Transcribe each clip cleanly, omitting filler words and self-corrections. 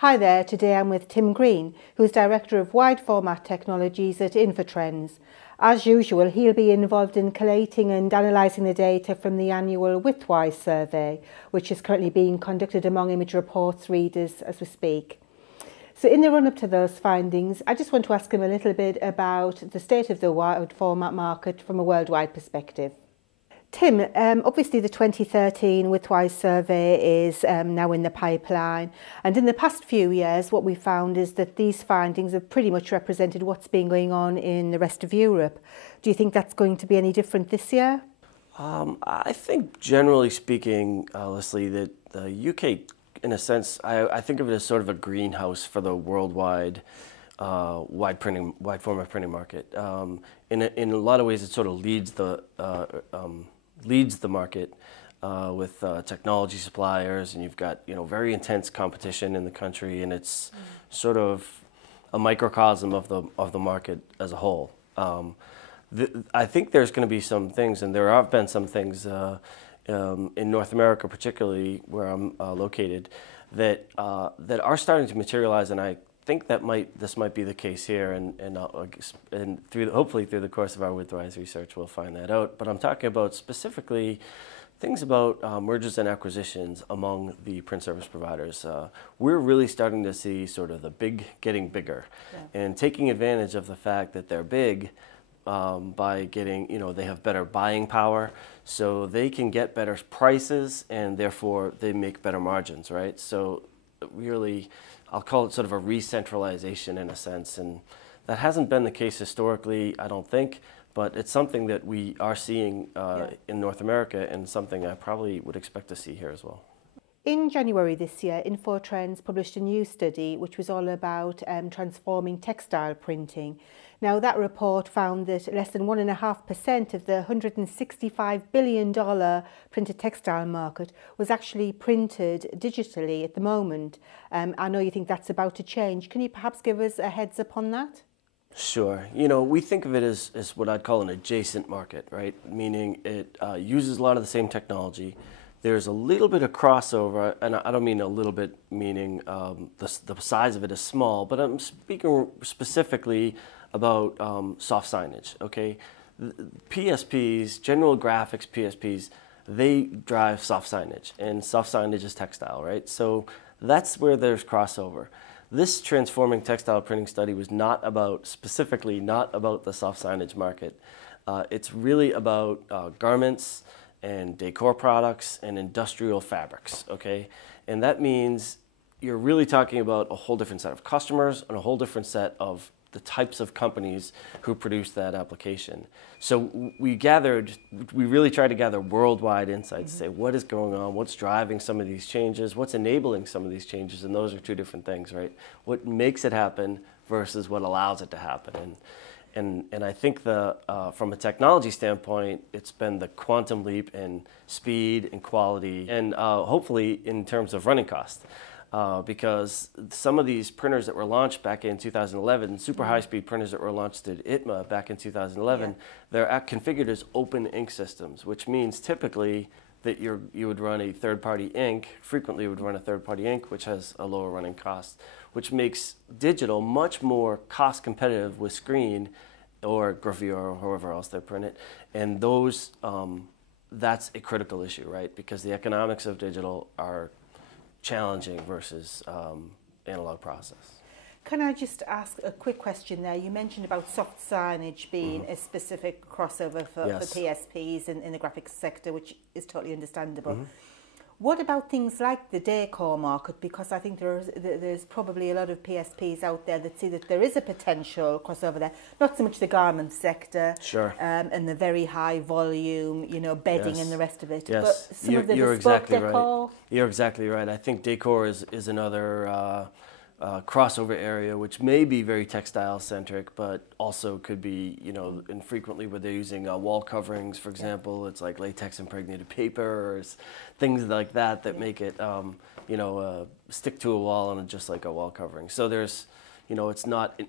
Hi there, today I'm with Tim Greene, who is Director of Wide Format Technologies at InfoTrends. As usual, he'll be involved in collating and analysing the data from the annual Widthwise survey, which is currently being conducted among Image Reports readers as we speak. So in the run-up to those findings, I just want to ask him a little bit about the state of the wide format market from a worldwide perspective. Tim, obviously the 2013 Widthwise survey is now in the pipeline, and in the past few years what we found is that these findings have pretty much represented what's been going on in the rest of Europe. Do you think that's going to be any different this year? I think generally speaking, Leslie, that the UK, in a sense, I think of it as sort of a greenhouse for the worldwide wide format printing market. In a lot of ways, it sort of leads the market with technology suppliers, and you've got very intense competition in the country, and it's sort of a microcosm of the market as a whole. I think there's going to be some things, and there have been some things in North America, particularly where I'm located, that are starting to materialize, and I think that this might be the case here, and hopefully through the course of our Widthwise research we'll find that out. But I'm talking about specifically things about mergers and acquisitions among the print service providers. We're really starting to see sort of the big getting bigger, and taking advantage of the fact that they're big by getting, they have better buying power, so they can get better prices, and therefore they make better margins, right? So really, I'll call it sort of a re-centralization in a sense, and that hasn't been the case historically, I don't think, but it's something that we are seeing in North America, and something I probably would expect to see here as well. In January this year, InfoTrends published a new study which was all about transforming textile printing. Now, that report found that less than 1.5% of the $165 billion printed textile market was actually printed digitally at the moment. I know you think that's about to change. Can you perhaps give us a heads up on that? Sure. We think of it as what I'd call an adjacent market, right? Meaning it uses a lot of the same technology. There's a little bit of crossover, and I don't mean a little bit meaning the size of it is small, but I'm speaking specifically about soft signage, okay? PSPs, general graphics PSPs, they drive soft signage, and soft signage is textile, right? So that's where there's crossover. This transforming textile printing study was specifically not about the soft signage market. It's really about garments and decor products and industrial fabrics, okay? And that means you're really talking about a whole different set of customers and a whole different set of the types of companies who produce that application. So we really tried to gather worldwide insights, say what is going on, what's driving some of these changes, what's enabling some of these changes, and those are two different things, right? What makes it happen versus what allows it to happen. And I think from a technology standpoint, it's been the quantum leap in speed and quality, and hopefully in terms of running cost. Because some of these printers that were launched back in 2011, super high-speed printers that were launched at ITMA back in 2011, they're configured as open ink systems, which means typically that you would run a third-party ink, frequently would run a third-party ink, which has a lower running cost, which makes digital much more cost competitive with screen or gravure or however else they print it. And that's a critical issue, right? Because the economics of digital are challenging versus analog process. Can I just ask a quick question there? You mentioned about soft signage being a specific crossover for PSPs in the graphics sector, which is totally understandable. What about things like the decor market? Because I think there's probably a lot of PSPs out there that see that there is a potential crossover there. Not so much the garment sector, and the very high volume, bedding and the rest of it. But some of the bespoke decor. You're exactly right. I think decor is another crossover area, which may be very textile centric, but also could be, and frequently where they're using wall coverings, for example, it's like latex impregnated paper or things like that make it, stick to a wall and just like a wall covering. So there's, it's not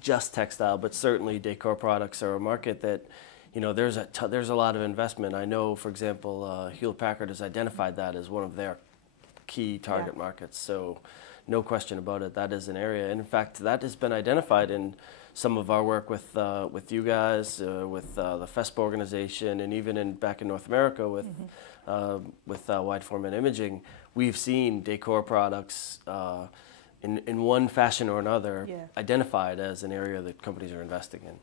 just textile, but certainly decor products are a market that, there's a lot of investment. I know, for example, Hewlett Packard has identified that as one of their key target markets. So no question about it, that is an area. And in fact, that has been identified in some of our work with you guys, with the FESPA organization, and even back in North America with wide format imaging. We've seen decor products in one fashion or another identified as an area that companies are investing in.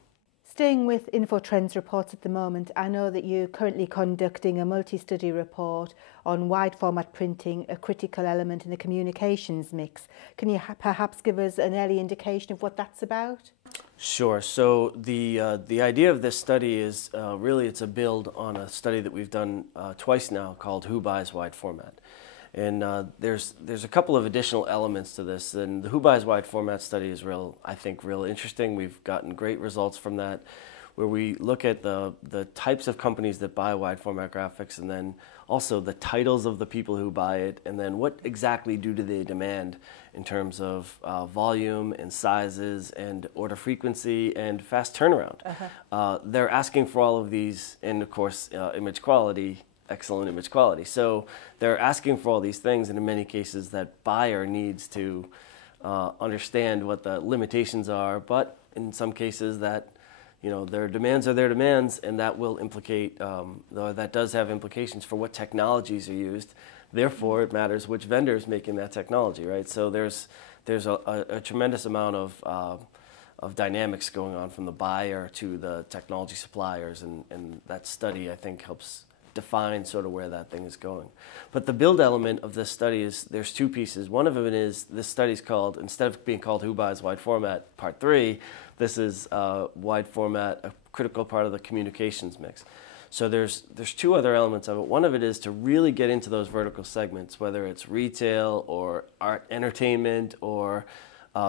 Staying with InfoTrends reports at the moment, I know that you're currently conducting a multi-study report on wide format printing, a critical element in the communications mix. Can you perhaps give us an early indication of what that's about? Sure. So the idea of this study is really it's a build on a study that we've done twice now called Who Buys Wide Format. And there's a couple of additional elements to this. And the Who Buys Wide Format study is I think real interesting. We've gotten great results from that, where we look at the types of companies that buy wide format graphics, and then also the titles of the people who buy it, and then what exactly do they demand in terms of volume and sizes and order frequency and fast turnaround. They're asking for all of these, and of course image quality, excellent image quality. So they're asking for all these things, and in many cases that buyer needs to understand what the limitations are, but in some cases that their demands are their demands, and that will implicate, that does have implications for what technologies are used. Therefore, it matters which vendor is making that technology, right? So there's a tremendous amount of dynamics going on from the buyer to the technology suppliers, and that study, I think, helps define sort of where that thing is going. But the build element of this study is, there's two pieces. One of it is, this study's called, instead of being called Who Buys Wide Format Part 3, this is wide format, a critical part of the communications mix. So there's two other elements of it. One of it is to really get into those vertical segments, whether it's retail or art entertainment or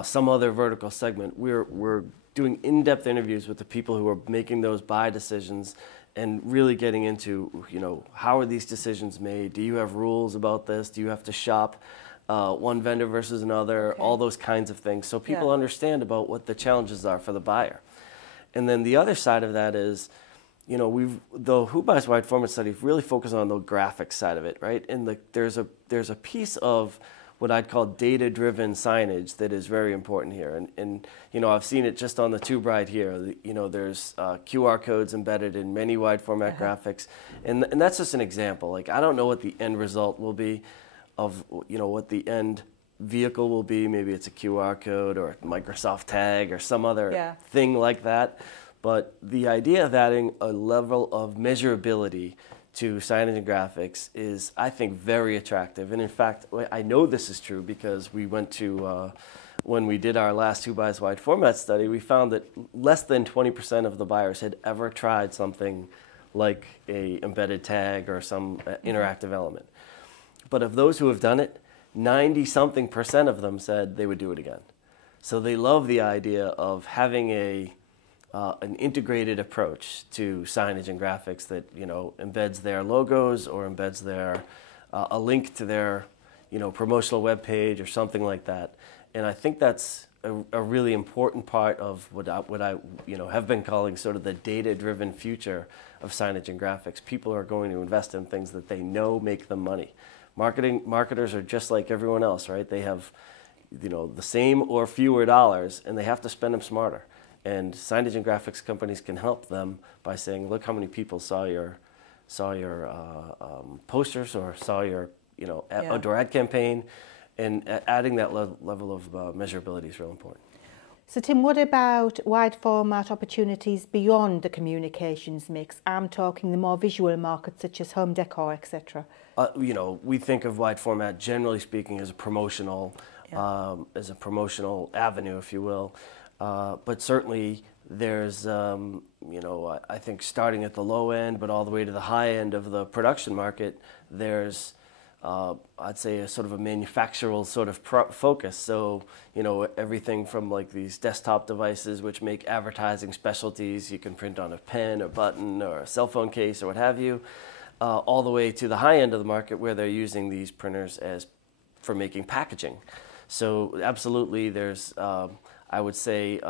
some other vertical segment. We're doing in-depth interviews with the people who are making those buy decisions, and really getting into, how are these decisions made? Do you have rules about this? Do you have to shop one vendor versus another? All those kinds of things. So people understand about what the challenges are for the buyer. And then the other side of that is, the Who Buys Wide Format study really focused on the graphics side of it, right? And there's a piece of what I'd call data-driven signage that is very important here. And I've seen it just on the tube right here. There's QR codes embedded in many wide format graphics. And that's just an example. Like, I don't know what the end result will be of, what the end vehicle will be. Maybe it's a QR code or a Microsoft tag or some other thing like that. But the idea of adding a level of measurability to signage and graphics is, I think, very attractive. And in fact, I know this is true because we went to, when we did our last Who Buys Wide Format study, we found that less than 20% of the buyers had ever tried something like a embedded tag or some interactive element. But of those who have done it, 90-something% of them said they would do it again. So they love the idea of having an integrated approach to signage and graphics that embeds their logos or embeds a link to their promotional web page or something like that. And I think that's a really important part of what I have been calling sort of the data-driven future of signage and graphics. People are going to invest in things that they know make them money. Marketers are just like everyone else, right? They have the same or fewer dollars, and they have to spend them smarter. And signage and graphics companies can help them by saying, look how many people saw your posters or saw your outdoor ad campaign, and adding that level of measurability is real important. So Tim, what about wide format opportunities beyond the communications mix? I'm talking the more visual markets such as home decor, etc. We think of wide format, generally speaking, as a promotional avenue, if you will. But certainly there's, I think starting at the low end, but all the way to the high end of the production market, there's, I'd say, a sort of a manufactural sort of focus. So, everything from like these desktop devices, which make advertising specialties, you can print on a pen or button or a cell phone case or what have you, all the way to the high end of the market where they're using these printers for making packaging. So absolutely there's, I would say,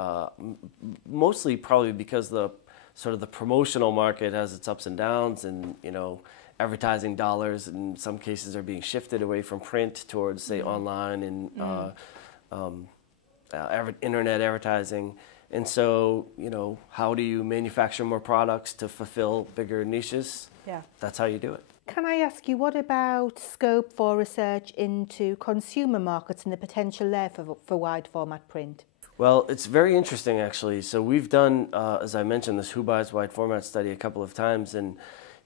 mostly probably because the sort of the promotional market has its ups and downs, and advertising dollars in some cases are being shifted away from print towards, say, online and internet advertising. And so, how do you manufacture more products to fulfill bigger niches? Yeah. That's how you do it. Can I ask you, what about scope for research into consumer markets and the potential there for wide format print? Well, it's very interesting, actually. So we've done, as I mentioned, this Who Buys Wide Format study a couple of times. And,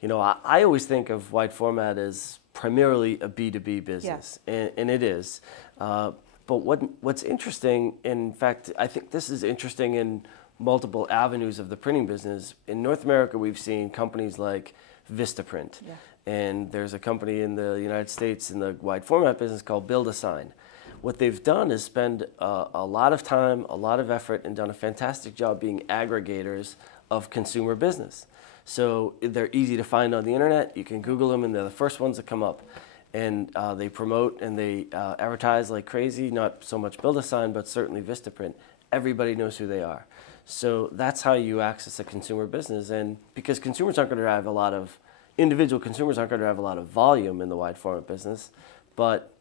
I always think of wide format as primarily a B2B business, and it is. But what's interesting, in fact, I think this is interesting in multiple avenues of the printing business. In North America, we've seen companies like Vistaprint. Yeah. And there's a company in the United States in the wide format business called Build-A-Sign. What they've done is spend a lot of time, a lot of effort, and done a fantastic job being aggregators of consumer business. So they're easy to find on the internet. You can Google them, and they're the first ones that come up. And they promote and they advertise like crazy, not so much Build-A-Sign, but certainly Vistaprint. Everybody knows who they are. So that's how you access a consumer business. And because consumers aren't going to have a lot of, individual consumers aren't going to have a lot of volume in the wide format business, but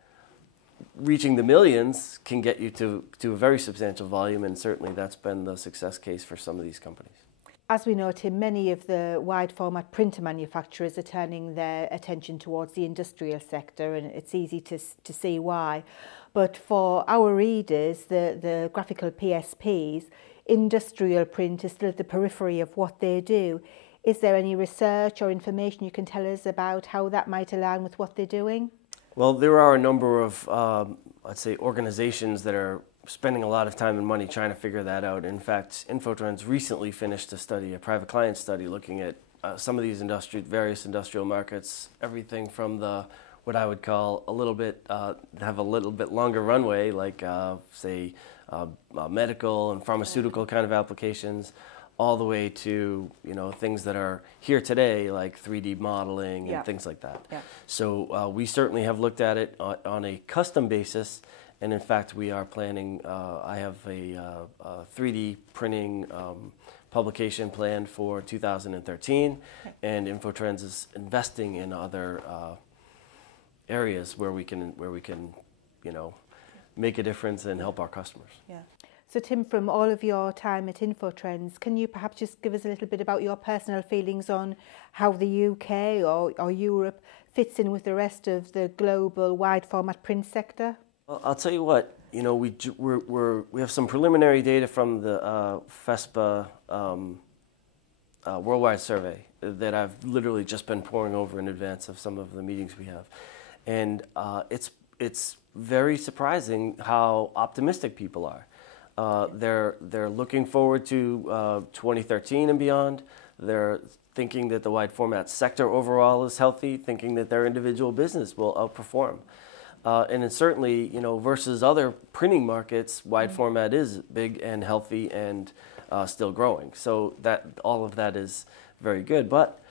reaching the millions can get you to a very substantial volume, and certainly that's been the success case for some of these companies. As we know, Tim, many of the wide format printer manufacturers are turning their attention towards the industrial sector, and it's easy to see why. But for our readers, the graphical PSPs, industrial print is still at the periphery of what they do. Is there any research or information you can tell us about how that might align with what they're doing? Well, there are a number of, let's say, organizations that are spending a lot of time and money trying to figure that out. In fact, InfoTrends recently finished a study, a private client study, looking at some of these various industrial markets, everything from what I would call have a little bit longer runway, like say medical and pharmaceutical kind of applications, all the way to things that are here today, like 3D modeling and things like that. Yeah. So we certainly have looked at it on a custom basis. And in fact, we are planning, I have a 3D printing publication planned for 2013, and InfoTrends is investing in other areas where we can make a difference and help our customers. Yeah. So Tim, from all of your time at InfoTrends, can you perhaps just give us a little bit about your personal feelings on how the UK or Europe fits in with the rest of the global wide format print sector? Well, I'll tell you what, we have some preliminary data from the FESPA worldwide survey that I've literally just been poring over in advance of some of the meetings we have. And it's very surprising how optimistic people are. They're looking forward to 2013 and beyond. They're thinking that the wide format sector overall is healthy, thinking that their individual business will outperform. And it's certainly, versus other printing markets, wide format is big and healthy and still growing. So all of that is very good. But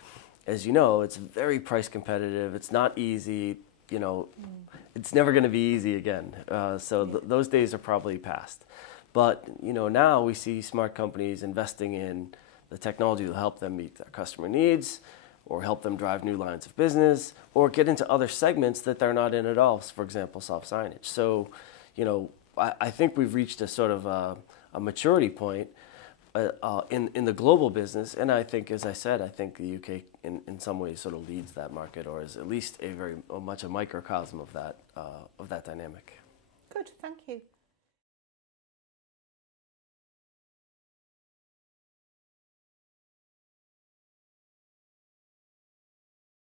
as you know, it's very price competitive. It's not easy. It's never going to be easy again. Those days are probably past. But now we see smart companies investing in the technology to help them meet their customer needs, or help them drive new lines of business, or get into other segments that they're not in at all, for example, soft signage. So, I think we've reached a sort of a maturity point in the global business, and I think, as I said, I think the UK in some ways sort of leads that market, or is at least much a microcosm of that dynamic. Good, thank you.